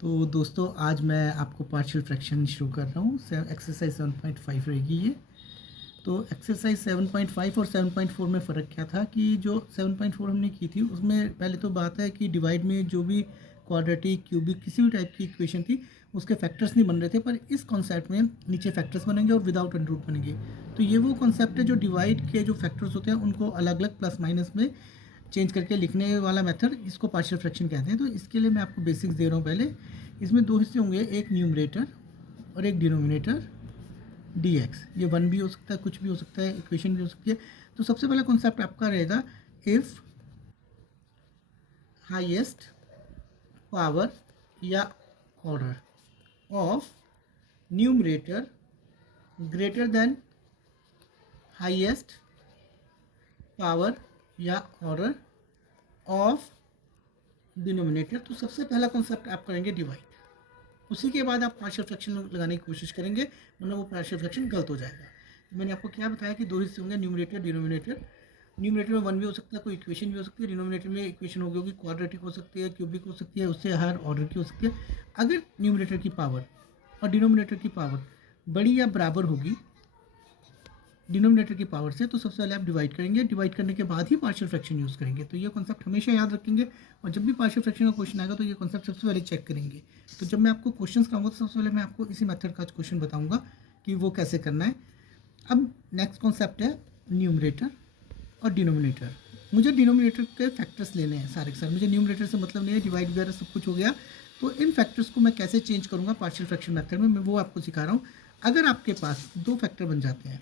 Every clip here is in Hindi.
तो दोस्तों आज मैं आपको पार्शियल फ्रैक्शन शुरू कर रहा हूँ। एक्सरसाइज 7.5 रहेगी ये। तो एक्सरसाइज 7.5 और 7.4 में फ़र्क क्या था कि जो 7.4 हमने की थी उसमें पहले तो बात है कि डिवाइड में जो भी क्वाड्रेटिक क्यूबिक किसी भी टाइप की इक्वेशन थी उसके फैक्टर्स नहीं बन रहे थे, पर इस कॉन्सेप्ट में नीचे फैक्टर्स बनेंगे और विदाउट अंडर रूट बनेंगे। तो ये वो कॉन्सेप्ट है जो डिवाइड के जो फैक्टर्स होते हैं उनको अलग अलग प्लस माइनस में चेंज करके लिखने वाला मेथड, इसको पार्शियल फ्रैक्शन कहते हैं। तो इसके लिए मैं आपको बेसिक्स दे रहा हूँ। पहले इसमें दो हिस्से होंगे, एक न्यूमरेटर और एक डिनोमिनेटर dx। ये वन भी हो सकता है, कुछ भी हो सकता है, इक्वेशन भी हो सकती है। तो सबसे पहला कॉन्सेप्ट आपका रहेगा इफ़ हाईएस्ट पावर या order of numerator greater then highest power या ऑर्डर ऑफ डिनोमिनेटर। तो सबसे पहला कॉन्सेप्ट आप करेंगे डिवाइड, उसी के बाद आप पार्शियल फ्रैक्शन लगाने की कोशिश करेंगे, वरना वो पार्शियल फ्रैक्शन गलत हो जाएगा। तो मैंने आपको क्या बताया कि दो हिस्से होंगे, न्यूमरेटर डिनोमिनेटर। न्यूमरेटर में वन भी हो सकता है, कोई इक्वेशन भी हो सकती है। डिनोमिनेटर में इक्वेशन होगी क्वाड्रेटिक हो सकती है, क्यूबिक हो सकती है, उससे हर ऑर्डर की हो सकती है। अगर न्यूमरेटर की पावर और डिनोमिनेटर की पावर बड़ी या बराबर होगी डिनोमिनेटर की पावर से, तो सबसे पहले आप डिवाइड करेंगे, डिवाइड करने के बाद ही पार्शियल फ्रैक्शन यूज़ करेंगे। तो ये कॉन्सेप्ट हमेशा याद रखेंगे, और जब भी पार्शियल फ्रैक्शन का क्वेश्चन आएगा तो ये कॉन्सेप्ट सबसे पहले चेक करेंगे। तो जब मैं आपको क्वेश्चन कराऊंगा तो सबसे पहले मैं आपको इसी मेथड का क्वेश्चन बताऊंगा कि वो कैसे करना है। अब नेक्स्ट कॉन्सेप्ट है न्यूमरेटर और डिनोमिनेटर। मुझे डिनोमिनेटर के फैक्टर्स लेने हैं सारे के सारे, मुझे न्यूमरेटर से मतलब नहीं है, डिवाइड वगैरह सब कुछ हो गया। तो इन फैक्टर्स को मैं कैसे चेंज करूँगा पार्शियल फ्रैक्शन मेथड में, मैं वो आपको सिखा रहा हूँ। अगर आपके पास दो फैक्टर बन जाते हैं,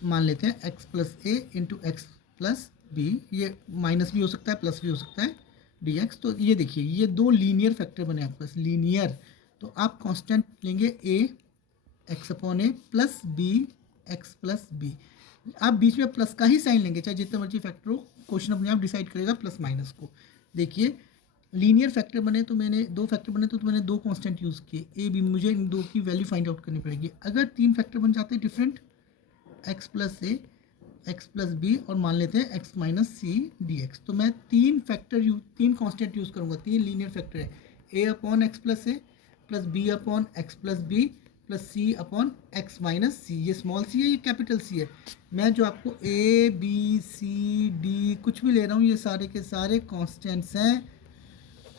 मान लेते हैं x प्लस ए इंटू एक्स प्लस बी, ये माइनस भी हो सकता है प्लस भी हो सकता है dx। तो ये देखिए ये दो लीनियर फैक्टर बने आपके पास, लीनियर। तो आप कांस्टेंट लेंगे a x upon a plus B x plus b. आप बीच में प्लस का ही साइन लेंगे, चाहे जितने मर्जी फैक्टर हो, क्वेश्चन अपने आप डिसाइड करेगा प्लस माइनस को। देखिए लीनियर फैक्टर बने तो मैंने दो फैक्टर बने तो मैंने दो कांस्टेंट यूज़ किए, ए बी। मुझे इन दो की वैल्यू फाइंड आउट करनी पड़ेगी। अगर तीन फैक्टर बन जाते हैं different, x plus a x plus b और मान लेते हैं x minus c d x, तो मैं तीन कांस्टेंट यूज़ करूँगा, तीन लीनियर फैक्टर है, A upon x plus A plus B upon x plus B plus C upon x minus C. ये स्मॉल सी है, ये कैपिटल सी है। मैं जो आपको ए बी सी डी कुछ भी ले रहा हूँ, ये सारे के सारे कांस्टेंट्स हैं,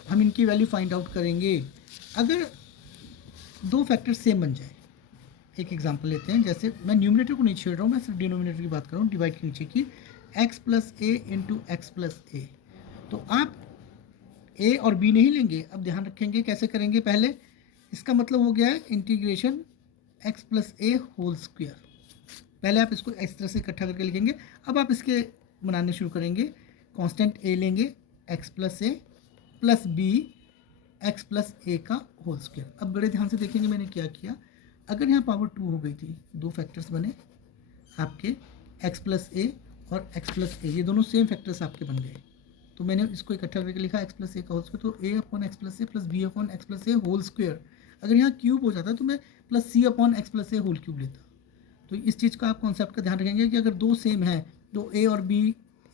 हम इनकी वैल्यू फाइंड आउट करेंगे। अगर दो फैक्टर सेम बन जाए, एक एग्जांपल लेते हैं, जैसे मैं न्यूमरेटर को नहीं छेड़ रहा हूँ, मैं सिर्फ डिनोमिनेटर की बात कर रहा हूँ, डिवाइड के नीचे की, एक्स प्लस ए इंटू एक्स प्लस ए। तो आप ए और बी नहीं लेंगे, अब ध्यान रखेंगे कैसे करेंगे। पहले इसका मतलब हो गया है इंटीग्रेशन एक्स प्लस ए होल स्क्वायर। पहले आप इसको इस तरह से इकट्ठा करके लिखेंगे। अब आप इसके बनाने शुरू करेंगे, कांस्टेंट ए लेंगे x plus A plus B x plus a का होल स्क्वायर। अब बड़े ध्यान से देखेंगे मैंने क्या किया। अगर यहाँ पावर 2 हो गई थी, दो फैक्टर्स बने आपके x प्लस ए और x प्लस ए, ये दोनों सेम फैक्टर्स आपके बन गए। तो मैंने इसको इकट्ठा करके लिखा x प्लस ए का होल स्क्वायर, तो a upon x plus A plus B upon x plus A whole square. अगर यहाँ क्यूब हो जाता तो मैं प्लस सी अपॉन एक्स प्लस ए होल क्यूब लेता। तो इस चीज़ का आप कॉन्सेप्ट का ध्यान रखेंगे कि अगर दो सेम है तो a और b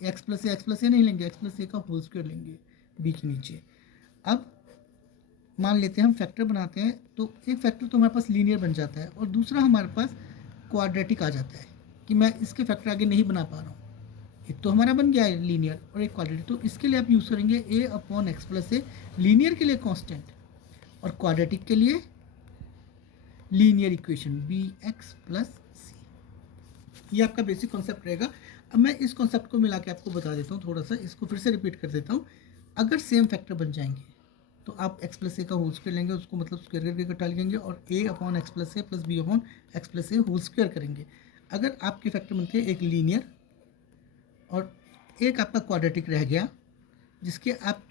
एक्स प्लस ए नहीं लेंगे, एक्स प्लस ए का होल स्क्वायर लेंगे b के नीचे। अब मान लेते हैं हम फैक्टर बनाते हैं, तो एक फैक्टर तो हमारे पास लीनियर बन जाता है और दूसरा हमारे पास क्वाड्रेटिक आ जाता है कि मैं इसके फैक्टर आगे नहीं बना पा रहा हूँ। एक तो हमारा बन गया है लीनियर और एक क्वाड्रेटिक, तो इसके लिए आप यूज़ करेंगे A upon x plus A, linear के लिए कांस्टेंट और क्वाड्रेटिक के लिए linear equation B x plus C. ये आपका बेसिक कॉन्सेप्ट रहेगा। अब मैं इस कॉन्सेप्ट को मिला के आपको बता देता हूँ, थोड़ा सा इसको फिर से रिपीट कर देता हूँ। अगर सेम फैक्टर बन जाएंगे तो आप एक्स प्लस ए का होल स्क्वायर लेंगे, उसको मतलब स्क्वायर करके इकट्ठा लिखेंगे और A upon x plus A plus B upon x plus A whole square करेंगे। अगर आपके फैक्टर बनते हैं एक लीनियर और एक आपका क्वाड्रेटिक रह गया जिसके आप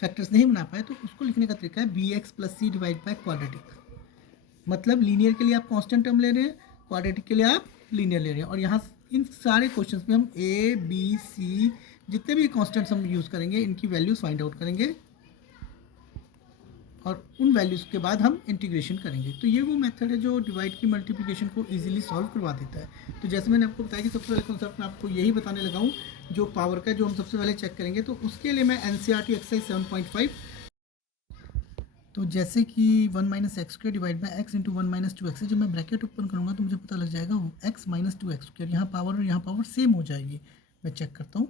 फैक्टर्स नहीं बना पाए, तो उसको लिखने का तरीका है b x plus c divide by quadratic. मतलब लीनियर के लिए आप कांस्टेंट टर्म ले रहे हैं, क्वाड्रेटिक के लिए आप लीनियर ले रहे हैं। और यहाँ इन सारे क्वेश्चंस में हम ए बी सी जितने भी कांस्टेंट्स हम यूज़ करेंगे इनकी वैल्यूज़ फाइंड आउट करेंगे और उन वैल्यूज़ के बाद हम इंटीग्रेशन करेंगे। तो ये वो मेथड है जो डिवाइड की मल्टीप्लिकेशन को इजीली सॉल्व करवा देता है। तो जैसे मैंने आपको बताया कि सबसे पहले कॉन्सेप्ट मैं आपको यही बताने लगा हूँ, जो पावर का जो हम सबसे पहले चेक करेंगे। तो उसके लिए मैं NCERT एक्सरसाइज 7.5 तो जैसे कि 1 minus X square divide by x into 1 minus 2 x, जब मैं ब्रैकेट ओपन करूँगा तो मुझे पता लग जाएगा एक्स माइनस 2 एक्स स्क्र, यहाँ पावर और यहाँ पावर सेम हो जाएगी। मैं चेक करता हूँ,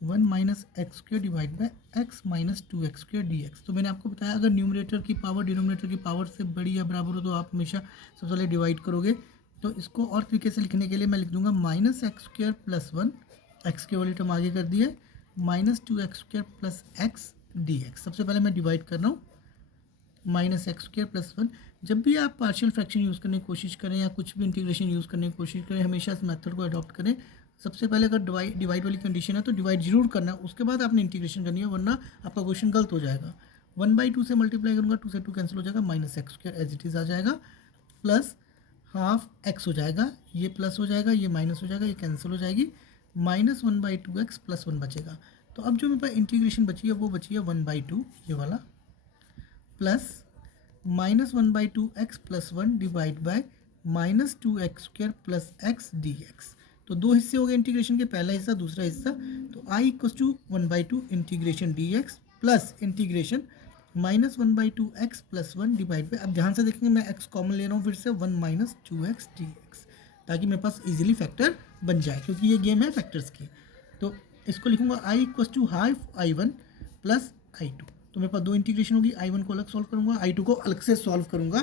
1 minus X square divide by x minus 2 x square D x. तो मैंने आपको बताया अगर न्यूमरेटर की पावर डिनोमिनेटर की पावर से बड़ी या बराबर हो तो आप हमेशा सबसे पहले डिवाइड करोगे। तो इसको और तरीके से लिखने के लिए मैं लिख दूंगा minus X square plus 1, x के वाली टर्म आगे कर दी है, minus 2 x square plus x d x. सबसे पहले मैं डिवाइड कर रहा हूँ, माइनस एक्स स्क्र प्लस 1। जब भी आप पार्शियल फ्रैक्शन यूज़ करने की कोशिश करें या कुछ भी इंटीग्रेशन यूज़ करने की कोशिश करें, हमेशा इस मेथड को अडॉप्ट करें। सबसे पहले अगर डिवाइड वाली कंडीशन है तो डिवाइड जरूर करना है, उसके बाद आपने इंटीग्रेशन करनी है, वरना आपका क्वेश्चन गलत हो जाएगा। 1/2 से मल्टीप्लाई करूँगा, 2 से 2 कैंसिल हो जाएगा, minus X square as it is आ जाएगा, प्लस हाफ एक्स हो जाएगा, ये प्लस हो जाएगा, ये माइनस हो जाएगा, ये कैंसिल हो जाएगी, माइनस 1/2 एक्स प्लस 1 बचेगा। तो अब जो मेरे पास इंटीग्रेशन बची है वो बची है 1/2 ये वाला, plus minus 1/2 x plus 1 divide bye minus 2 x square plus x d x. तो दो हिस्से हो गए इंटीग्रेशन के, पहला हिस्सा दूसरा हिस्सा। तो I equals to 1/2 integration d x plus integration minus 1/2 x plus 1 divide by, अब ध्यान से देखेंगे मैं एक्स कॉमन ले रहा हूँ फिर से, 1 माइनस 2 एक्स डी एक्स, ताकि मेरे पास इजीली फैक्टर बन जाए, क्योंकि ये गेम है फैक्टर्स की। तो इसको लिखूंगा I equals to half I1 plus I2। तो मेरे पास दो इंटीग्रेशन होगी, I1 को अलग सॉल्व करूंगा, I2 को अलग से सॉल्व करूंगा।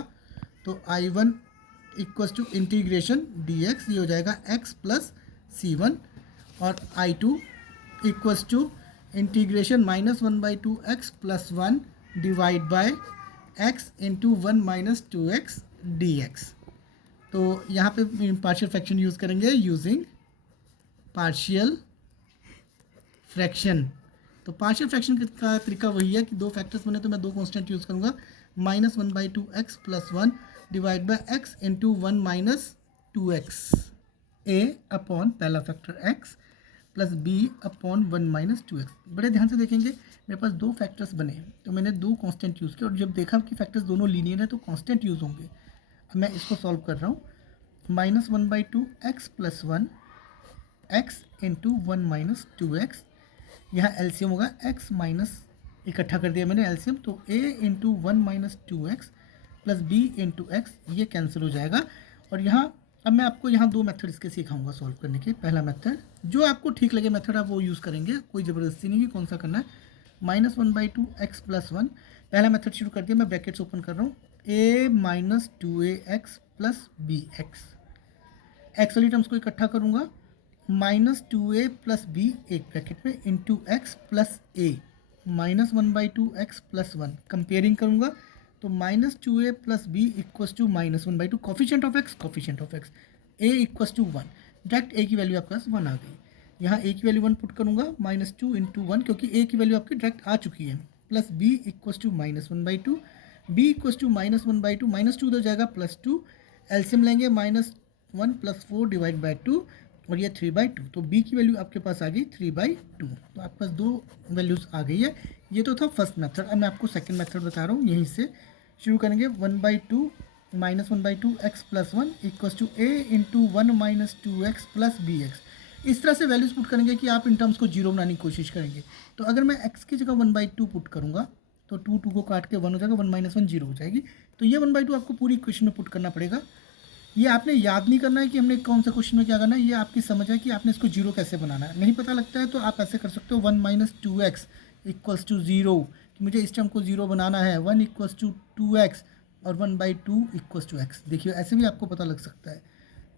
तो I1 equals to integration d x, ये हो जाएगा x प्लस C1, और I2 equals to integration minus 1/2 x plus 1 divide by x into 1 minus 2 x d x. तो यहाँ पे पार्शियल फ्रैक्शन यूज़ करेंगे यूजिंग पार्शियल फ्रैक्शन। तो पार्शियल फ्रैक्शन का तरीका वही है कि दो फैक्टर्स बने तो मैं दो कांस्टेंट यूज़ करूँगा, minus 1/2 x plus 1 divide by X into 1 minus 2 X, A upon पहला factor X plus B upon 1 minus 2 X. बड़े ध्यान से देखेंगे मेरे पास दो फैक्टर्स बने, तो मैंने दो कांस्टेंट यूज़ किए, और जब देखा कि फैक्टर्स दोनों लीनियर है तो कांस्टेंट यूज़ होंगे। अब मैं इसको सॉल्व कर रहा हूँ, minus 1/2 x plus 1 x into 1 minus 2 x, यहाँ एलसीएम होगा x माइनस, इकट्ठा कर दिया मैंने एलसीएम, तो a into 1 minus 2 x plus B into x, ये कैंसिल हो जाएगा। और यहाँ अब मैं आपको यहाँ दो मेथड इसके सिखाऊंगा सॉल्व करने के। पहला मेथड, जो आपको ठीक लगे मेथड आप वो यूज़ करेंगे, कोई ज़बरदस्ती नहीं कि कौन सा करना है। माइनस 1/2 एक्स प्लस 1, पहला मेथड शुरू कर दिया, मैं ब्रैकेट्स ओपन कर रहा हूँ, a minus 2a X plus B X, X वाली टर्म्स को इकट्ठा करूँगा, माइनस 2a प्लस बी एक ब्रैकेट में into x plus A, minus 1/2 x plus 1, comparing करूँगा तो minus 2a plus B equals to minus 1/2, coefficient of X, A equals to 1, direct A की वैल्यू आपके पास 1 आ गई। यहाँ ए की वैल्यू 1 पुट करूँगा, माइनस 2 इंटू 1, क्योंकि ए की वैल्यू आपकी डायरेक्ट आ चुकी है, plus B equals to minus 1/2, b equals to minus 1/2, minus 2 हो जाएगा प्लस 2, एलसीएम लेंगे माइनस 1 प्लस 4 डिवाइड बाई 2, और ये 3/2। तो b की वैल्यू आपके पास आ गई 3/2। तो आपके पास दो वैल्यूज़ आ गई है। ये तो था फर्स्ट मेथड। अब मैं आपको सेकंड मेथड बता रहा हूँ, यहीं से शुरू करेंगे। 1/2 minus 1/2 x plus 1 equals to a into 1 minus 2 x plus B x. इस तरह से वैल्यूज़ पुट करेंगे कि आप इन टर्म्स को जीरो बनाने की कोशिश करेंगे। तो अगर मैं x की जगह 1/2 पुट करूँगा तो 2 को काट के 1 हो जाएगा, 1 माइनस 1 जीरो हो जाएगी। तो ये 1/2 आपको पूरी इक्वेशन में पुट करना पड़ेगा। ये आपने याद नहीं करना है कि हमने कौन सा क्वेश्चन में क्या करना है, ये आपकी समझ है कि आपने इसको जीरो कैसे बनाना है। नहीं पता लगता है तो आप ऐसे कर सकते हो, 1 minus 2 x equals to zero, कि मुझे इस टर्म को जीरो बनाना है, 1 इक्वल्स टू 2x और 1/2 इक्वल्स टू एक्स। देखिए ऐसे भी आपको पता लग सकता है।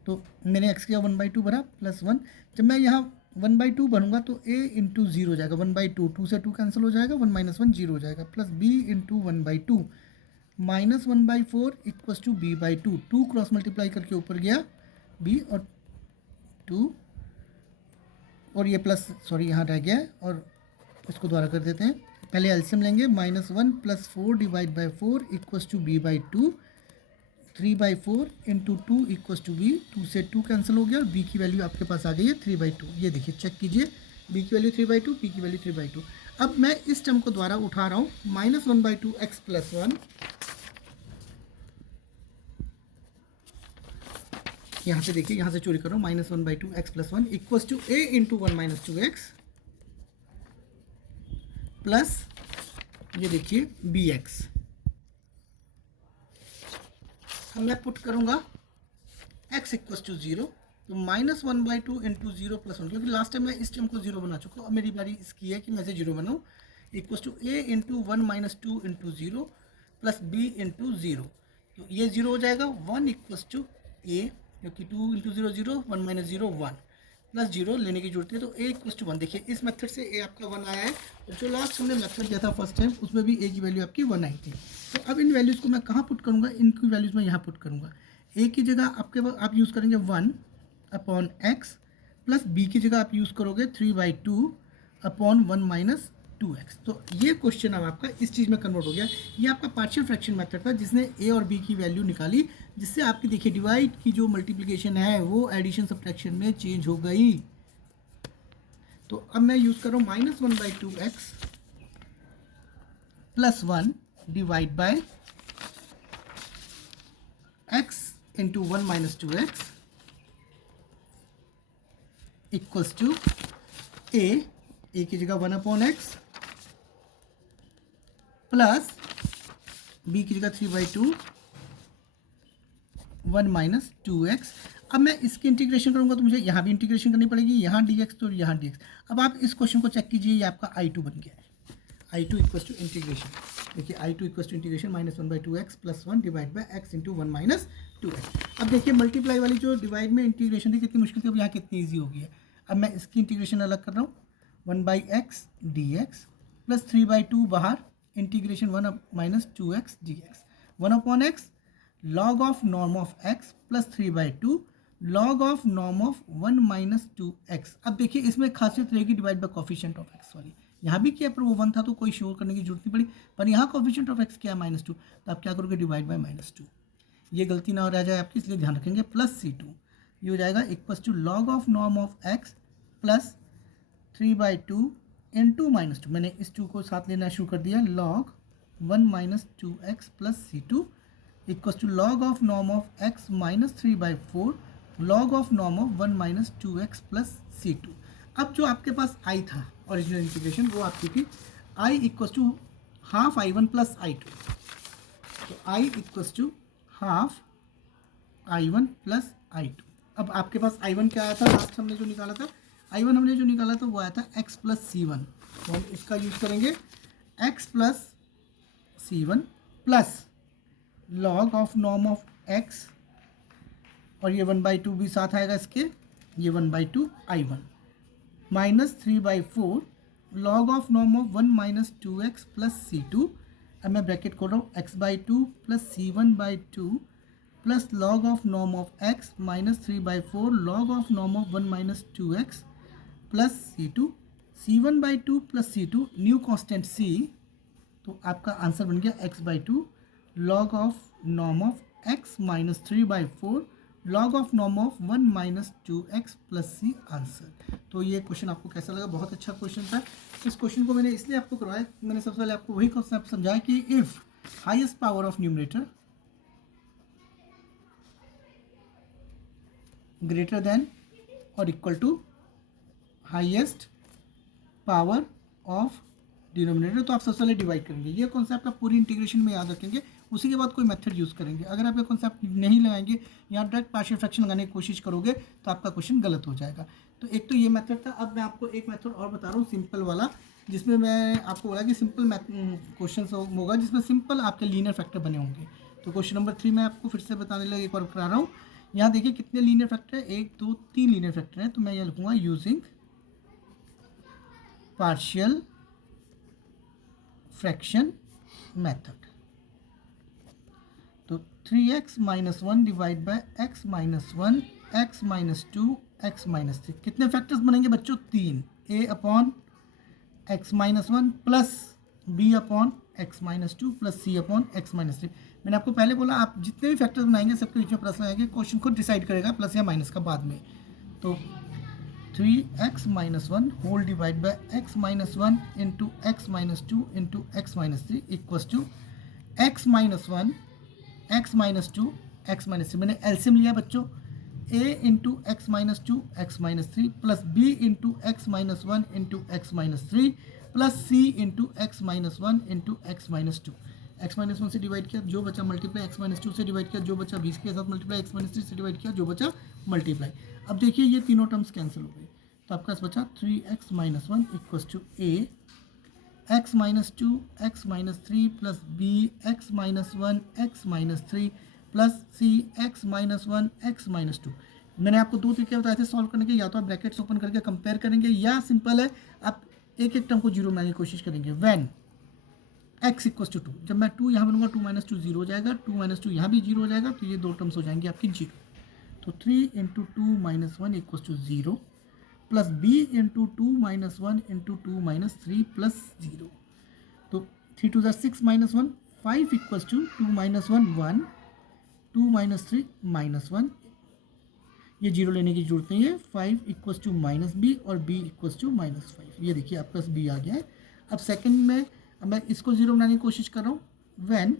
तो मैंने x किया 1/2 भरा प्लस 1, जब मैं यहाँ 1/2 भरूँगा तो a इंटू जीरो हो जाएगा, 1/2, 2 से 2 कैंसिल हो जाएगा, 1 माइनस 1 जीरो हो जाएगा, plus b into 1/2 minus 1/4 equals to b/2, 2 cross multiply करके ऊपर गया b और 2, और ये प्लस सॉरी यहाँ रह गया है, और इसको दोबारा कर देते हैं। पहले एलसीएम लेंगे, minus 1 plus 4 divide by 4 equals to b/2, 3/4 into 2 equals to b, 2 से 2 कैंसिल हो गया, और b की वैल्यू आपके पास आ गई है 3/2। ये देखिए चेक कीजिए, b की वैल्यू 3/2, p की वैल्यू 3/2। अब मैं इस टर्म को द्वारा उठा रहा हूँ, माइनस 1/2 एक्स प्लस 1, यहाँ से देखिए, यहाँ से चोरी कर रहा हूँ, minus 1/2 x plus 1 equals to a into 1 minus 2 x plus ये देखिए bx, अब मैं पुट करूँगा x इक्वस टू 0, तो -1/2 इंटू 0 + 1, क्योंकि लास्ट टाइम मैं इस टर्म को 0 बना चुका हूँ, अब मेरी बारी इसकी है कि मैं इसे 0 बनाऊँ, equals to a into 1 - 2 into 0 plus b into 0, तो ये 0 हो जाएगा, 1 इक्वस टू a, क्योंकि 2 इंटू 0 0, 1 - 0 1, प्लस 0 लेने की जरूरत है, तो a इक्वस टू 1। देखिए इस मेथड से a आपका 1 आया है, और जो लास्ट हमने मेथड दिया था फर्स्ट टाइम उसमें भी a की वैल्यू आपकी 1 आई थी। तो अब इन वैल्यूज़ को मैं कहाँ पुट करूँगा, इनकी वैल्यूज़ मैं यहाँ पुट करूँगा। a की जगह आप यूज़ करेंगे 1/x, प्लस b की जगह आप यूज़ करोगे 3/2/1 - 2x। तो ये क्वेश्चन अब आपका इस चीज़ में कन्वर्ट हो गया। ये आपका पार्शियल फ्रैक्शन मेथड था जिसने a और b की वैल्यू निकाली, जिससे आपकी देखिए डिवाइड की जो मल्टीप्लिकेशन है वो एडिशन सब्ट्रैक्शन में चेंज हो गई। तो अब मैं यूज़ कर रहा हूँ -1/2x plus 1 divide by x into 1 - 2x equals to a की जगह 1/x प्लस b की जगह 3/2 1 - 2x। अब मैं इसकी इंटीग्रेशन करूंगा तो मुझे यहाँ भी इंटीग्रेशन करनी पड़ेगी, यहाँ dx तो यहाँ dx। अब आप इस क्वेश्चन को चेक कीजिए, ये आपका I2 बन गया है। I2 इक्वल्स टू इंटीग्रेशन, देखिए I2 equals to integration -1/2x plus 1 divide by x into 1 - 2x। अब देखिए मल्टीप्लाई वाली जो डिवाइड में इंटीग्रेशन थी कितनी मुश्किल थी, अब यहाँ कितनी ईजी हो गई है। अब मैं इसकी इंटीग्रेशन अलग कर रहा हूँ, 1/x dx प्लस 3/2 बाहर, integration 1 - 2x dx, 1/x log of norm of x plus 3/2 log of norm of 1 - 2x। अब देखिए इसमें खासियत रहेगी divide by coefficient of x वाली, यहाँ भी किया पर वो 1 था तो कोई शोर करने की जरूरत नहीं पड़ी, पर यहाँ कोफिशिएंट ऑफ x क्या है -2, तो आप क्या करोगे डिवाइड बाय -2, ये गलती ना रह जाए आपकी, इसलिए ध्यान रखेंगे, प्लस C2, ये हो जाएगा equals to log of norm of x plus 3/2 into -2, मैंने इस 2 को साथ लेना शुरू कर दिया, log 1 - 2x plus C2 equals to log of norm of x -3/4 log of norm of 1 - 2x plus C2। अब जो आपके पास i था ओरिजिनल इंटीग्रेशन, वो आपकी थी i equals to half I1 plus I2, तो i equals to half I1 plus I2। अब आपके पास I1 क्या आया था, लास्ट हमने जो निकाला था, I1 हमने जो निकाला था वो आया था x प्लस C1, तो हम इसका यूज़ करेंगे x plus C1 plus log of norm of x, और ये 1/2 भी साथ आएगा इसके, ये 1/2 I1 minus 3/4 log of norm of 1 - 2x plus C2। अब मैं ब्रैकेट खोल रहा हूँ, x/2 plus C1/2 plus log of norm of x minus 3/4 log of norm of 1 - 2x plus C2, C1/2 plus C2 new constant C, तो आपका आंसर बन गया x/2 log of norm of x minus 3/4 log of norm of 1 - 2x plus C answer. तो ये क्वेश्चन आपको कैसा लगा, बहुत अच्छा क्वेश्चन था। इस क्वेश्चन को मैंने इसलिए आपको करवाया, मैंने सबसे पहले आपको वही कॉन्सेप्ट समझाया कि if highest power of numerator greater than और equal to highest power of denominator, तो आप सबसे पहले डिवाइड करेंगे। ये कॉन्सेप्ट आप पूरी इंटीग्रेशन में याद रखेंगे, उसी के बाद कोई मेथड यूज़ करेंगे। अगर आप ये कॉन्सेप्ट नहीं लगाएंगे, यहाँ डायरेक्ट पार्शियल फ्रैक्शन लगाने की कोशिश करोगे तो आपका क्वेश्चन गलत हो जाएगा। तो एक तो ये मेथड था। अब मैं आपको एक मेथड और बता रहा हूँ सिंपल वाला, जिसमें मैं आपको बोला कि सिंपल क्वेश्चन होगा जिसमें सिंपल आपके लीनियर फैक्टर बने होंगे। तो क्वेश्चन नंबर 3 मैं आपको फिर से बताने लगे, एक बार करा रहा हूँ। यहाँ देखिए कितने लीनियर फैक्टर है, 1 2 3 लीनियर फैक्टर है, तो मैं ये लिखूँगा यूजिंग पार्शियल फ्रैक्शन मेथड। तो 3x - 1 divide by x - 1 x - 2 x - 3, कितने फैक्टर्स बनेंगे बच्चों, 3, a upon x - 1 plus b upon x - 2 plus c upon x - 3। मैंने आपको पहले बोला आप जितने भी फैक्टर्स बनाएंगे सबके बीच में प्लस लगाएंगे, क्वेश्चन खुद डिसाइड करेगा प्लस या माइनस का बाद में। तो 3x - 1 whole divide by x - 1 into x - 2 into x - 3 equals to x - 1 x - 2 x - 3। मैंने एलसीएम लिया बच्चों, a into x - 2 x - 3 plus b into x - 1 into x - 3 plus c into x - 1 into x - 2। X minus one से डिवाइड किया जो बचा मल्टीप्लाई, एक्स माइनस टू से डिवाइड किया जो बचा 20 के साथ मल्टीप्लाई, एक्स माइनस थ्री से डिवाइड किया जो बचा मल्टीप्लाई। अब देखिए ये तीनों टर्म्स कैंसिल हो गई, तो आपके पास बचा 3x minus one equals to a x minus two x minus three plus B x minus one x minus three plus c x minus one x minus two. मैंने आपको दो तरीके बताए थे सॉल्व करने के, या तो आप ब्रैकेट्स ओपन करके कंपेयर करेंगे या सिंपल है आप एक एक टर्म को जीरो बनाने की कोशिश करेंगे। When x equals to two, जब मैं टू यहाँ बनूंगा टू माइनस टू जीरो हो जाएगा, टू माइनस टू यहाँ भी जीरो हो जाएगा, तो ये दो टर्म्स हो जाएंगे आपकी जीरो। तो three into two minus one equals to zero plus B into two minus one into two minus three plus zero. तो थ्री टू ज़ा six minus one, five equals to two minus one one, two minus three minus one, ये जीरो लेने की जरूरत नहीं है। Five equals to minus B और B equals to minus five, ये देखिए आपके पास बी आ गया है। अब सेकंड में अब मैं इसको जीरो बनाने की कोशिश कर रहा हूँ। When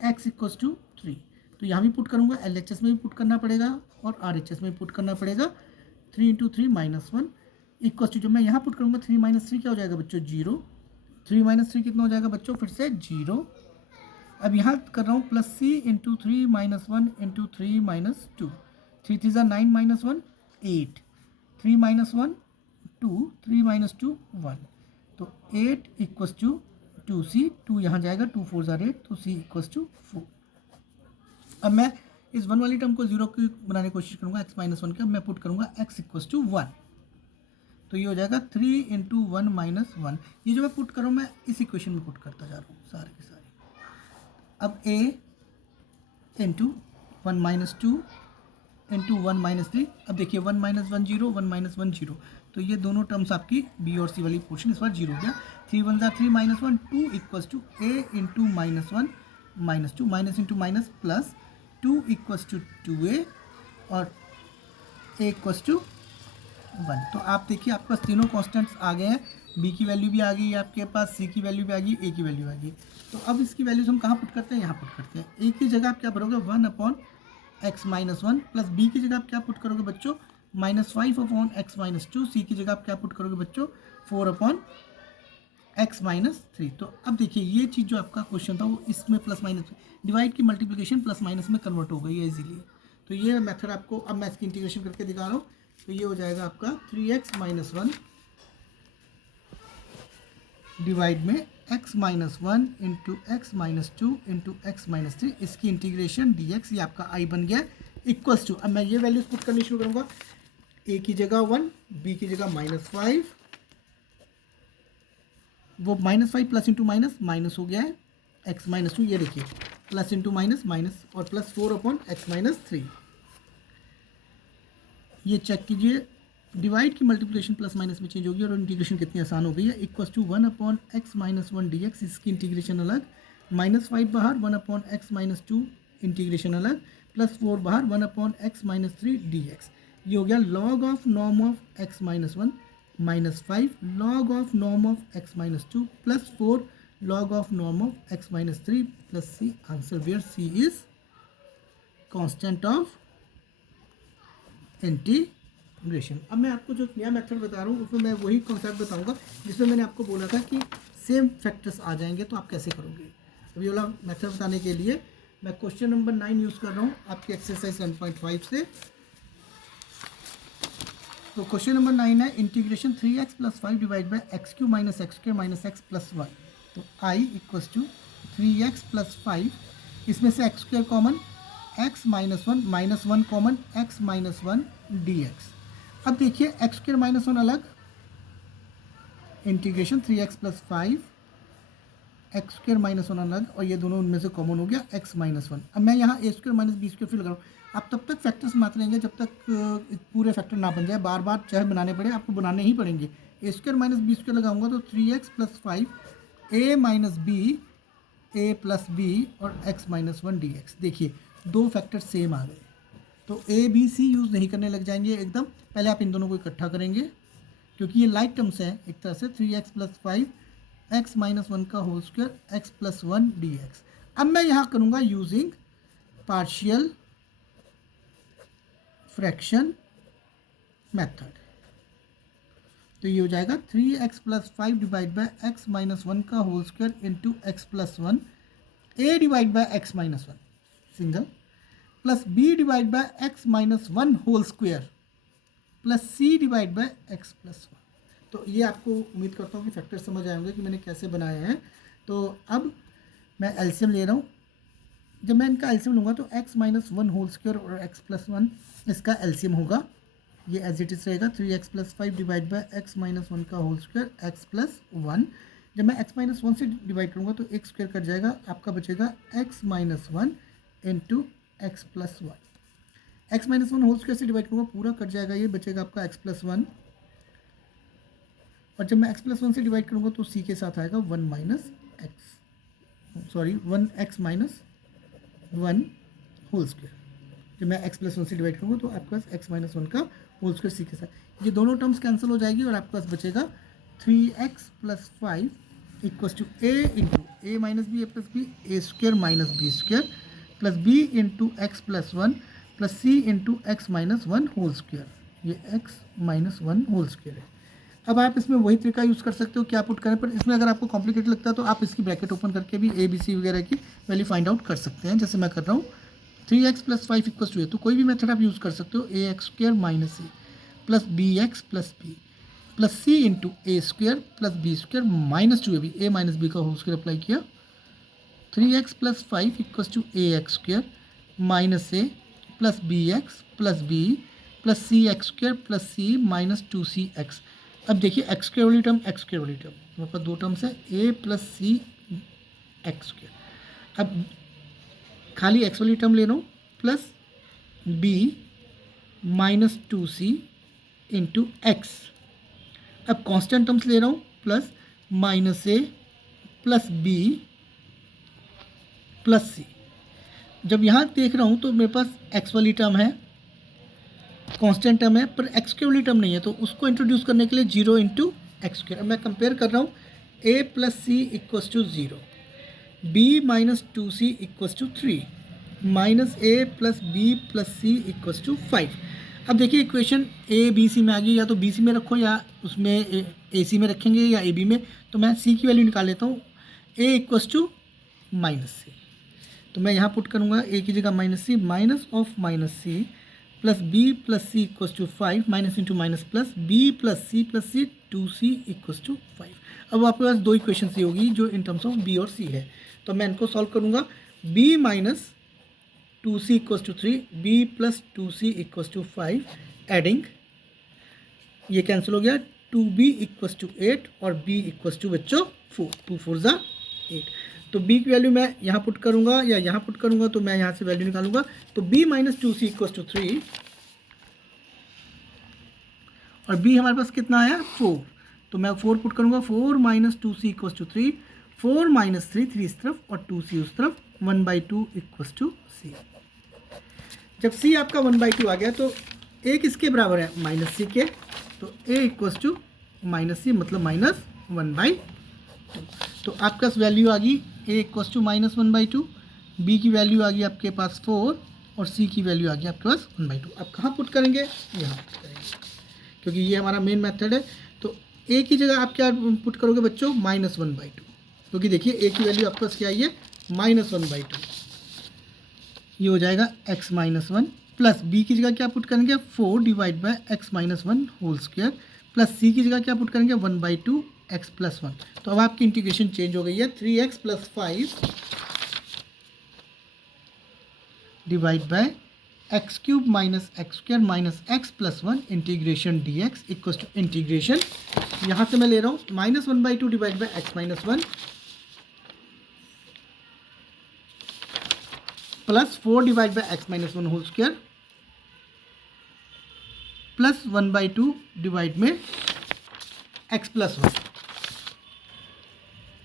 x equals to three, तो यहाँ भी पुट करूँगा, एल एच एस में भी पुट करना पड़ेगा और आर एच एस में भी पुट करना पड़ेगा। Three into three minus one equals to, जब मैं यहाँ पुट करूँगा थ्री माइनस थ्री क्या हो जाएगा बच्चों जीरो, थ्री माइनस थ्री कितना हो जाएगा बच्चों फिर से जीरो। अब यहाँ कर रहा हूँ प्लस सी into three minus one into three minus two, three three ज़ा nine minus one eight, three minus one two, three minus two one, तो eight equals to two C, two यहाँ जाएगा, टू फोर ज़ा एट, तो सी इक्वल्स टू फोर। अब मैं इस वन वाली टर्म को जीरो की बनाने की कोशिश करूँगा एक्स माइनस वन के, अब मैं पुट करूँगा एक्स इक्वल्स टू वन, तो ये हो जाएगा three into one minus one. ये जो मैं पुट कर रहा हूँ मैं इस इक्वेशन में पुट करता जा रहा हूँ सारे के सारे। अब a into one minus two into one minus three, अब देखिए one minus one zero, one minus one zero, तो ये दोनों टर्म्स आपकी बी और सी वाली पोर्शन इस बार जीरो हो गया। थ्री वन ज़ा three minus one, two equals to A into minus one minus two, minus into minus plus, two equals to two A और ए इक्वल्स टू वन। तो आप देखिए आपके पास तीनों कॉन्स्टेंट्स आ गए हैं, बी की वैल्यू भी आ गई आपके पास, सी की वैल्यू भी आ गई, ए की वैल्यू आ गई। तो अब इसकी वैल्यूज हम कहाँ पुट करते हैं, यहाँ पुट करते हैं। ए की जगह आप क्या भरोगे one upon x minus one, plus B की जगह आप क्या पुट करोगे बच्चों minus five upon x minus two, C की जगह आप क्या पुट करोगे बच्चों four upon x minus three. तो अब देखिए ये चीज़ जो आपका क्वेश्चन था वो इसमें प्लस माइनस डिवाइड की मल्टीप्लिकेशन प्लस माइनस में कन्वर्ट हो गई है इजीली। तो ये मेथड आपको अब मैं इसकी इंटीग्रेशन करके दिखा रहा हूँ। तो ये हो जाएगा आपका three x minus one divide में x minus one into x minus two into x minus three, इसकी इंटीग्रेशन डी एक्स, ये आपका आई बन गया इक्वल्स टू। अब मैं ये वैल्यूज पुट करनी शुरू करूँगा, ए की जगह वन, बी की जगह माइनस फाइव, वो minus five plus into minus minus हो गया है एक्स माइनस टू, ये देखिए प्लस इंटू माइनस माइनस और plus four upon x minus three. ये चेक कीजिए डिवाइड की मल्टीप्लिकेशन प्लस माइनस में चेंज होगी और इंटीग्रेशन कितनी आसान हो गई है। Equals to one upon x minus one d x, इसकी इंटीग्रेशन अलग, माइनस फाइव बाहर, one upon x minus to integration अलग, प्लस फोर बाहर, one upon x minus three d x. ये हो गया log of norm of x minus one minus five log of norm of x minus two plus four log of norm of x minus three plus c, answer where c is constant of integration. अब मैं आपको जो नया मेथड बता रहा हूँ उसमें मैं वही कॉन्सेप्ट बताऊंगा जिसमें मैंने आपको बोला था कि सेम फैक्टर्स आ जाएंगे तो आप कैसे करोगे। अब ये वाला मेथड बताने के लिए मैं क्वेश्चन नंबर 9 यूज़ कर रहा हूँ आपकी एक्सरसाइज 1.5 से। तो क्वेश्चन नंबर 9 है integration 3x plus 5 divide by x Q minus x square minus x plus 1। तो I equals to 3x plus 5, इसमें से x square common, x minus one minus one common, x minus one d x. अब देखिए एक्स स्क्वायर माइनस वन अलग, integration 3x plus 5 x square minus one अलग, और ये दोनों उनमें से कॉमन हो गया एक्स माइनस वन। अब मैं यहाँ ए स्क्वायर माइनस बी स्क्वायर फिर लगा रहा हूँ। आप तब तक फैक्टर्स बनाते रहेंगे जब तक पूरे फैक्टर ना बन जाए, बार बार चाहे बनाने पड़े आपको बनाने ही पड़ेंगे। ए स्क्वायर माइनस बी स्क्वायर लगाऊंगा तो 3x plus 5 A minus b a plus b और x minus one d x. देखिए दो फैक्टर सेम आ गए, तो ए बी सी यूज़ नहीं करने लग जाएंगे एकदम, पहले आप इन दोनों को इकट्ठा करेंगे क्योंकि ये लाइक टर्म्स हैं एक तरह से। 3x plus 5 x minus one का whole square x plus one d x. अब मैं यहाँ करूँगा यूजिंग पार्शियल फ्रैक्शन मेथड, तो ये हो जाएगा 3x plus 5 divide by x minus one का whole square into x plus one a divide by x minus one single plus b divide by x minus one whole square plus c divide by x plus one. तो ये आपको उम्मीद करता हूँ कि फैक्टर समझ आएंगे कि मैंने कैसे बनाए हैं। तो अब मैं एलसीएम ले रहा हूँ। जब मैं इनका एलसीएम लूँगा तो x minus one whole square और x प्लस वन इसका एलसीएम होगा। ये एज इट इज़ रहेगा 3x plus five divide by x minus one का whole square x plus one. जब मैं x माइनस वन से डिवाइड करूँगा तो एक स्क्वायर कट जाएगा, आपका बचेगा x minus one into x plus one. X minus one whole square से डिवाइड करूँगा पूरा कट जाएगा, ये बचेगा आपका x प्लस वन। और जब मैं x प्लस वन से डिवाइड करूँगा तो c के साथ आएगा one minus x, sorry one x minus one whole square. जब मैं x प्लस वन से डिवाइड करूँगा तो आपके पास x माइनस वन का होल स्क्वायर c के साथ, ये दोनों टर्म्स कैंसिल हो जाएगी और आपके पास बचेगा 3x plus five equals to a into a minus b a plus b a square minus b square plus b into x plus one plus c into x minus one whole square. ये x minus one whole square है। अब आप इसमें वही तरीका यूज़ कर सकते हो क्या पुट करें, पर इसमें अगर आपको कॉम्प्लिकेटेड लगता है तो आप इसकी ब्रैकेट ओपन करके भी ए बी सी वगैरह की वैल्यू फाइंड आउट कर सकते हैं, जैसे मैं कर रहा हूँ। 3x plus five equals to a, तो कोई भी मेथड आप यूज़ कर सकते हो। A x square minus a plus B x plus B plus C into a square plus b square minus two a b, a minus b का होल स्क्वायर अप्लाई किया। 3x plus five equals to a x square minus a plus B x plus B plus c x square plus c minus two c x. अब देखिए एक्स स्क्वायर वाली टर्म एक्स स्क्वायर वाली टर्म, हमारे पास दो टर्म्स है a plus c x square. अब खाली एक्स वाली टर्म ले रहा हूँ plus b minus two c into x. अब कांस्टेंट टर्म्स ले रहा हूँ plus minus a plus B plus c. जब यहाँ देख रहा हूँ तो मेरे पास एक्स वाली टर्म है, कांस्टेंट टर्म है, पर एक्स स्क्वायर वाली टर्म नहीं है, तो उसको इंट्रोड्यूस करने के लिए जीरो इंटू एक्स स्क्वायर। अब मैं कंपेयर कर रहा हूँ a plus c equals to zero, b minus two c equals to three minus a plus B plus c equals to five. अब देखिए इक्वेशन ए बी सी में आ गई, या तो बी सी में रखो या उसमें ए सी में रखेंगे या ए बी में। तो मैं सी की वैल्यू निकाल लेता हूँ, a equals to minus c, तो मैं यहाँ पुट करूँगा ए की जगह minus c, minus of minus c plus B plus c equals to five minus into minus plus B plus c two c equals to five. अब आपके पास दो इक्वेशन सी होगी जो इन टर्म्स ऑफ बी और सी है, तो मैं इनको सॉल्व करूँगा। B minus two c equals to three, b plus two c equals to five, adding ये कैंसिल हो गया, two b equals to eight और बी इक्वल्स टू बच्चों फोर, टू फोर ज़ा एट। तो b की वैल्यू मैं यहाँ पुट करूँगा या यहाँ पुट करूँगा, तो मैं यहाँ से वैल्यू निकालूंगा। तो b minus two c equals to three और b हमारे पास कितना आया फोर, तो मैं फोर पुट करूँगा। Four minus two c equals to three, four minus three, three इस तरफ और टू सी उस तरफ, one by two equals to c. जब c आपका वन बाई टू आ गया तो a किसके बराबर है माइनस सी के, तो a इक्वल्स टू माइनस सी मतलब माइनस वन बाई टू। तो आपके पास वैल्यू आ गई a equals to minus one by two, b की वैल्यू आ गई आपके पास फोर और सी की वैल्यू आ गई आपके पास वन बाई टू। अब कहाँ पुट करेंगे, यहाँ पुट करेंगे, क्योंकि ये हमारा मेन मेथड है। तो a की जगह आप क्या पुट करोगे बच्चों, माइनस वन बाई टू, क्योंकि देखिए a की वैल्यू आपके पास क्या आई है माइनस वन बाई टू, ये हो जाएगा x minus one, plus b की जगह क्या पुट करेंगे four divide by x minus one whole square, plus c की जगह क्या पुट करेंगे one by two x plus one. तो अब आपकी इंटीग्रेशन चेंज हो गई है, three x plus five divide by x cube minus x square minus x plus one integration d x equal to integration, यहाँ से मैं ले रहा हूँ minus one by two divide by x minus one plus four divide by x minus one whole square plus one by two divide में एक्स प्लस वन।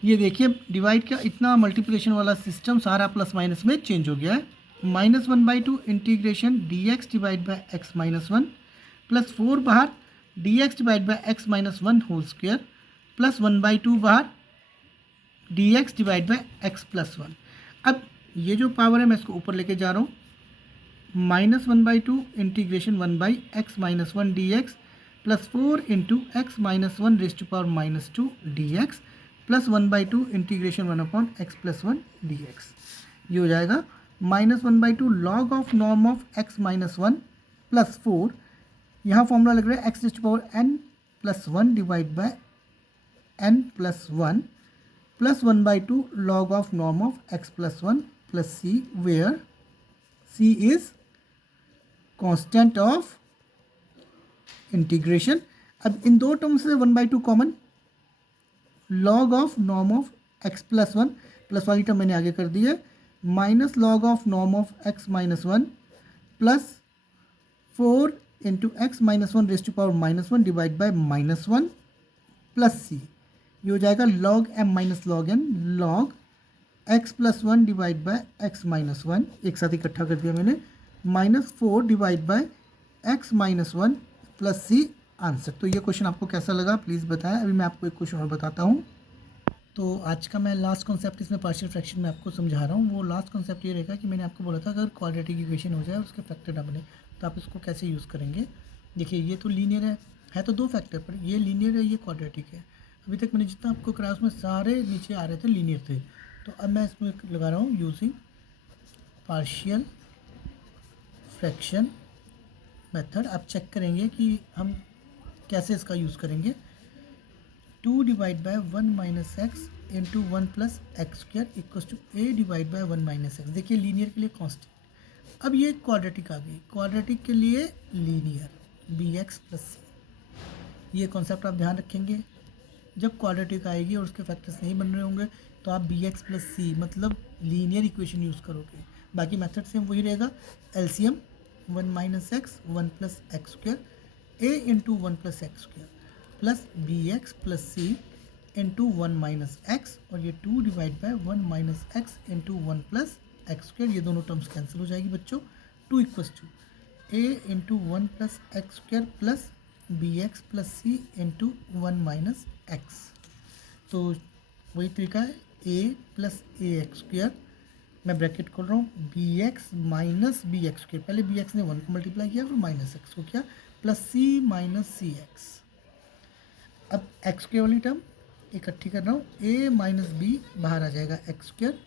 ये देखिए डिवाइड का इतना मल्टीप्लिकेशन वाला सिस्टम सारा प्लस माइनस में चेंज हो गया है। Minus one by two integration d x divide by x minus one plus four बाहर d x divide by x minus one whole square plus one by two बाहर d x divide by x plus one. अब ये जो पावर है मैं इसको ऊपर लेके जा रहा हूँ, minus one by two integration one by x minus one d x plus four into x minus one raise to power minus two d x plus 1/2 integration 1/x plus 1 dx। ये हो जाएगा -1/2 log of norm of x minus 1 plus 4, यहाँ फॉर्मूला लग रहा है x n plus 1 divide by n plus 1 plus 1/2 log of norm of x plus 1 plus c, where c is constant of integration. अब इन दो टर्म से 1/2 common, log of norm of x plus 1 plus वाली टर्म मैंने आगे कर दी है, minus log of norm of x minus 1 plus 4 into x minus 1 raise to power -1 divide by -1 plus c। ये हो जाएगा log m minus log n log x plus 1 divide by x minus 1, एक साथ इकट्ठा कर दिया मैंने, -4 divide by x minus 1 plus c answer. तो ये क्वेश्चन आपको कैसा लगा प्लीज़ बताएं। अभी मैं आपको एक क्वेश्चन और बताता हूँ। तो आज का मैं लास्ट कॉन्सेप्ट इसमें पार्शियल फ्रैक्शन में आपको समझा रहा हूँ। वो लास्ट कॉन्सेप्ट ये रहेगा कि मैंने आपको बोला था अगर क्वाड्रेटिक इक्वेशन हो जाए और उसके फैक्टर ना बने तो आप इसको कैसे यूज़ करेंगे। देखिए ये तो लीनियर है तो दो फैक्टर पर, ये लीनियर है ये क्वाड्रेटिक है। अभी तक मैंने जितना आपको कराया उसमें सारे नीचे आ रहे थे लीनियर थे, तो अब मैं इसमें लगा रहा हूँ यूजिंग पार्शियल फ्रैक्शन मेथड। आप चेक करेंगे कि हम कैसे इसका यूज़ करेंगे। 2 divide by 1 minus x into 1 plus x square equals to a divide by 1 minus x. देखिए लीनियर के लिए कांस्टेंट। अब ये क्वाड्रेटिक आ गई, क्वाड्रेटिक के लिए लीनियर bx प्लस c। ये कॉन्सेप्ट आप ध्यान रखेंगे, जब क्वाड्रेटिक आएगी और उसके फैक्टर्स नहीं बन रहे होंगे तो आप bx प्लस c मतलब लीनियर इक्वेशन यूज़ करोगे। बाकी मेथड सेम वही रहेगा, LCM 1 minus x 1 plus x square a into 1 plus x square plus bx plus c into 1 minus x, और ये 2 divide by 1 minus x into 1 plus x square. ये दोनों टर्म्स कैंसिल हो जाएगी बच्चों। 2 equals to a into 1 plus x square plus bx plus c into 1 minus x. तो वही तरीका है, a plus a x square, मैं ब्रैकेट खोल रहा हूँ, bx minus b x square, पहले bx ने 1 को मल्टीप्लाई किया फिर माइनस एक्स को किया, प्लस c माइनस सी एक्स। अब एक्स स्क्वायर वाली टर्म इकट्ठी कर रहा हूँ, a माइनस बी बाहर आ जाएगा एक्स स्क्वायर,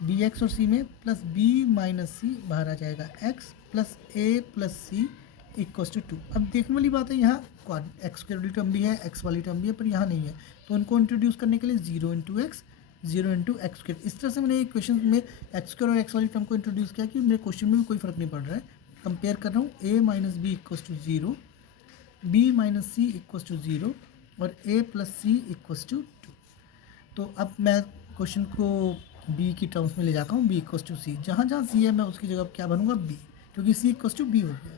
बी एक्स और सी में प्लस b माइनस सी बाहर आ जाएगा x plus a plus c equals to 2। अब देखने वाली बात है, यहाँ एक्स स्क्वायर वाली टर्म भी है एक्स वाली टर्म भी है पर यहाँ नहीं है, तो उनको इंट्रोड्यूस करने के लिए 0 into x 0 into x square. इस तरह से मैंने एक क्वेश्चन में एक्स स्क्वायर और एक्स वाली टर्म को इंट्रोड्यूस किया कि मेरे क्वेश्चन में भी कोई फर्क नहीं पड़ रहा है। कंपेयर कर रहा हूँ, a minus b equals to 0, b minus c equals to 0 और a plus c equals to 2। तो अब मैं क्वेश्चन को b की टर्म्स में ले जाता हूँ, b इक्वल्स टू सी, जहाँ जहाँ c है मैं उसकी जगह क्या बनूंगा b, क्योंकि c इक्वल्स टू b हो गया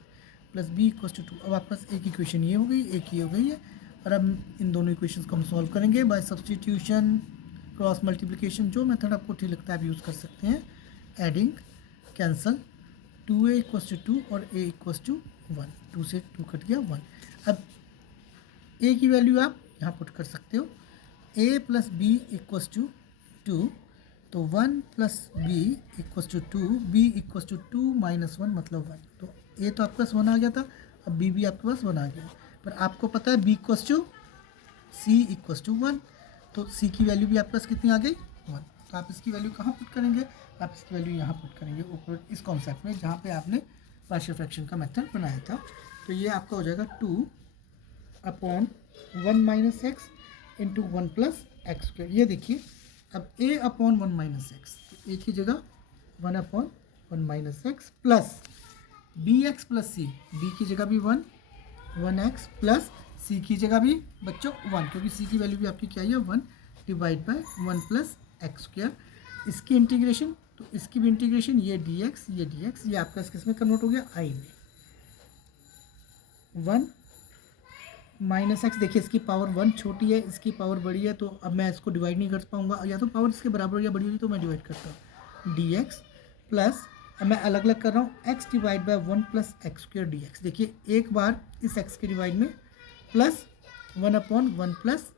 प्लस b इक्वल्स टू 2। अब आपके पास एक इक्वेशन ये हो गई, एक ये हो गई है, और अब इन दोनों इक्वेशंस को हम सॉल्व करेंगे बाय सब्स्टिट्यूशन, क्रॉस मल्टीप्लिकेशन, जो मेथड आपको ठीक लगता है आप यूज़ कर सकते हैं। Adding, cancel, 2a equals to 2 और a इक्वल्स टू 1, 2 से 2 कट गया 1। अब a की वैल्यू आप यहाँ पुट कर सकते हो, a plus b equals to 2, तो 1 plus b equals to 2, b equals to 2 minus 1 मतलब 1। तो a तो आपके पास 1 आ गया था, अब b भी आपके पास 1 आ गया, पर आपको पता है b equals to c equals to 1, तो c की वैल्यू भी आपके पास कितनी आ गई 1। तो आप इसकी वैल्यू कहाँ पुट करेंगे, आप इसकी वैल्यू यहाँ पुट करेंगे ऊपर इस कॉन्सेप्ट में जहाँ पे आपने पार्शियल फ्रैक्शन का मेथड बनाया था। तो ये आपका हो जाएगा 2 upon 1 minus x into 1 plus x square. ये देखिए अब a अपॉन 1 माइनस एक्स, तो a की जगह 1 upon 1 minus x plus B x plus c, b की जगह भी 1 एक्स प्लस c की जगह भी बच्चों 1, क्योंकि c की वैल्यू भी आपकी क्या है 1 divide by 1 plus x square. इसकी इंटीग्रेशन, तो इसकी भी इंटीग्रेशन, ये dx ये dx, ये आपका किस में कन्वर्ट हो गया i में। 1 माइनस एक्स, देखिए इसकी पावर 1 छोटी है इसकी पावर बड़ी है, तो अब मैं इसको डिवाइड नहीं कर पाऊंगा, या तो पावर इसके बराबर या बड़ी होगी तो मैं डिवाइड करता हूँ, dx प्लस, अब मैं अलग अलग कर रहा हूँ, x divide by 1 plus x square dx। देखिए एक बार इस x के डिवाइड में plus 1 upon 1 plus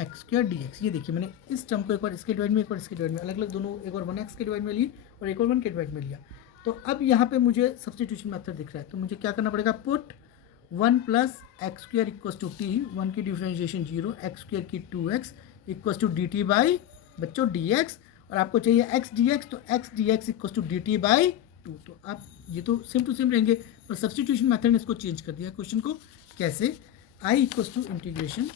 x square dx। ये देखिए मैंने इस टर्म को एक बार इसके डिवाइड में एक बार इसके डिवाइड में अलग अलग दोनों, एक बार 1x के डिवाइड में ली और एक बार 1 के डिवाइड में लिया। तो अब यहाँ पे मुझे सब्स्टिट्यूशन मेथड दिख रहा है, तो मुझे क्या करना पड़ेगा, put 1 plus x square equals to t, 1 की डिफरेंशिएशन 0, एक्स स्क्वायर की 2x equals to d t by बच्चों डी एक्स, और आपको चाहिए एक्स डी एक्स, तो x d x equals to d t by two. तो आप ये तो सेम टू सेम रहेंगे, पर सब्सटीट्यूशन मेथड ने इसको चेंज कर दिया क्वेश्चन को। कैसे? I equals to integration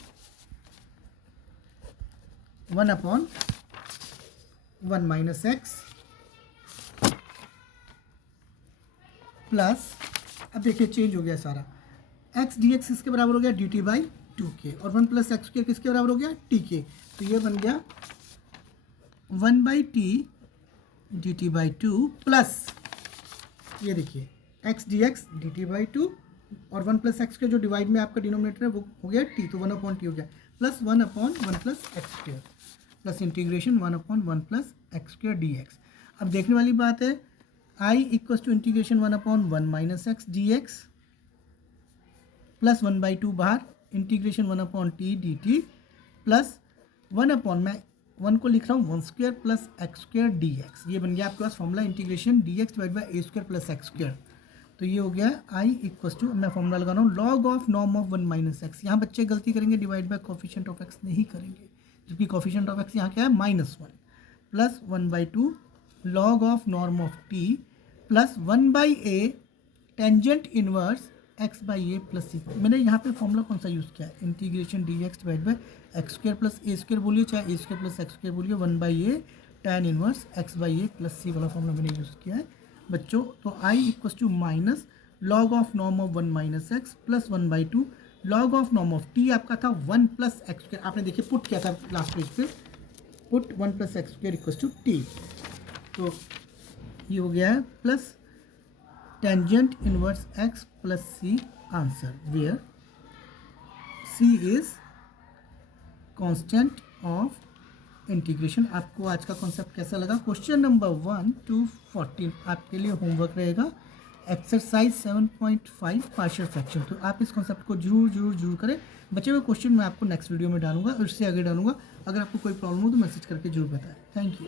1/1 minus x plus, अब देखिए चेंज हो गया सारा, एक्स डी एक्स किसके बराबर हो गया? डी टी बाई टू के, और 1 प्लस एक्स स्क्वायर किसके बराबर हो गया? टी के। तो ये बन गया 1/t D t by two plus, ये देखिए x d x D t by to, और 1 प्लस एक्स के जो डिवाइड में आपका डिनोमिनेटर है वो हो गया टी, तो 1/t हो गया, plus 1/1 plus x square, plus integration 1/1 plus x square d x. अब देखने वाली बात है, I equals to integration 1/1 minus x d x plus 1/2 बाहर, integration 1/t D T plus 1/, मैं 1 को लिख रहा हूँ 1 square plus x square d x. ये बन गया आपके पास formula integration d x divide by a square plus x square. तो ये हो गया आई इक्वल्स टू, मैं फॉर्मूला लगा रहा हूँ log of norm of 1 minus x. यहाँ बच्चे गलती करेंगे, divide by coefficient of x नहीं करेंगे, जबकि कोफिशिएंट ऑफ एक्स यहाँ क्या है? -1 plus 1/2 log of norm of t plus 1/a tangent inverse x by a plus c. मैंने यहाँ पे फॉर्मूला कौन सा यूज़ किया है? Integration d x divide by x square plus a square बोलिए, चाहे a square plus x square बोलिए, 1/a tan inverse x by a plus c वाला फॉर्मूला मैंने यूज़ किया है बच्चों। तो I equals to minus log of norm of 1 minus x plus 1/2 log of norm of T आपका था 1 प्लस एक्स स्क्वायर, आपने देखिए पुट किया था लास्ट पेज पे, put 1 plus x square equals to t. तो ये हो गया है plus tangent inverse x plus c answer, where c is constant of integration. आपको आज का कॉन्सेप्ट कैसा लगा? क्वेश्चन नंबर 1 to 14 आपके लिए होमवर्क रहेगा, एक्सरसाइज 7.5 पार्शियल फ्रैक्शन। तो आप इस कॉन्सेप्ट को जरूर करें। बचे हुए क्वेश्चन मैं आपको नेक्स्ट वीडियो में डालूंगा और इससे आगे डालूंगा। अगर आपको कोई प्रॉब्लम हो तो मैसेज करके जरूर बताएं। Thank you.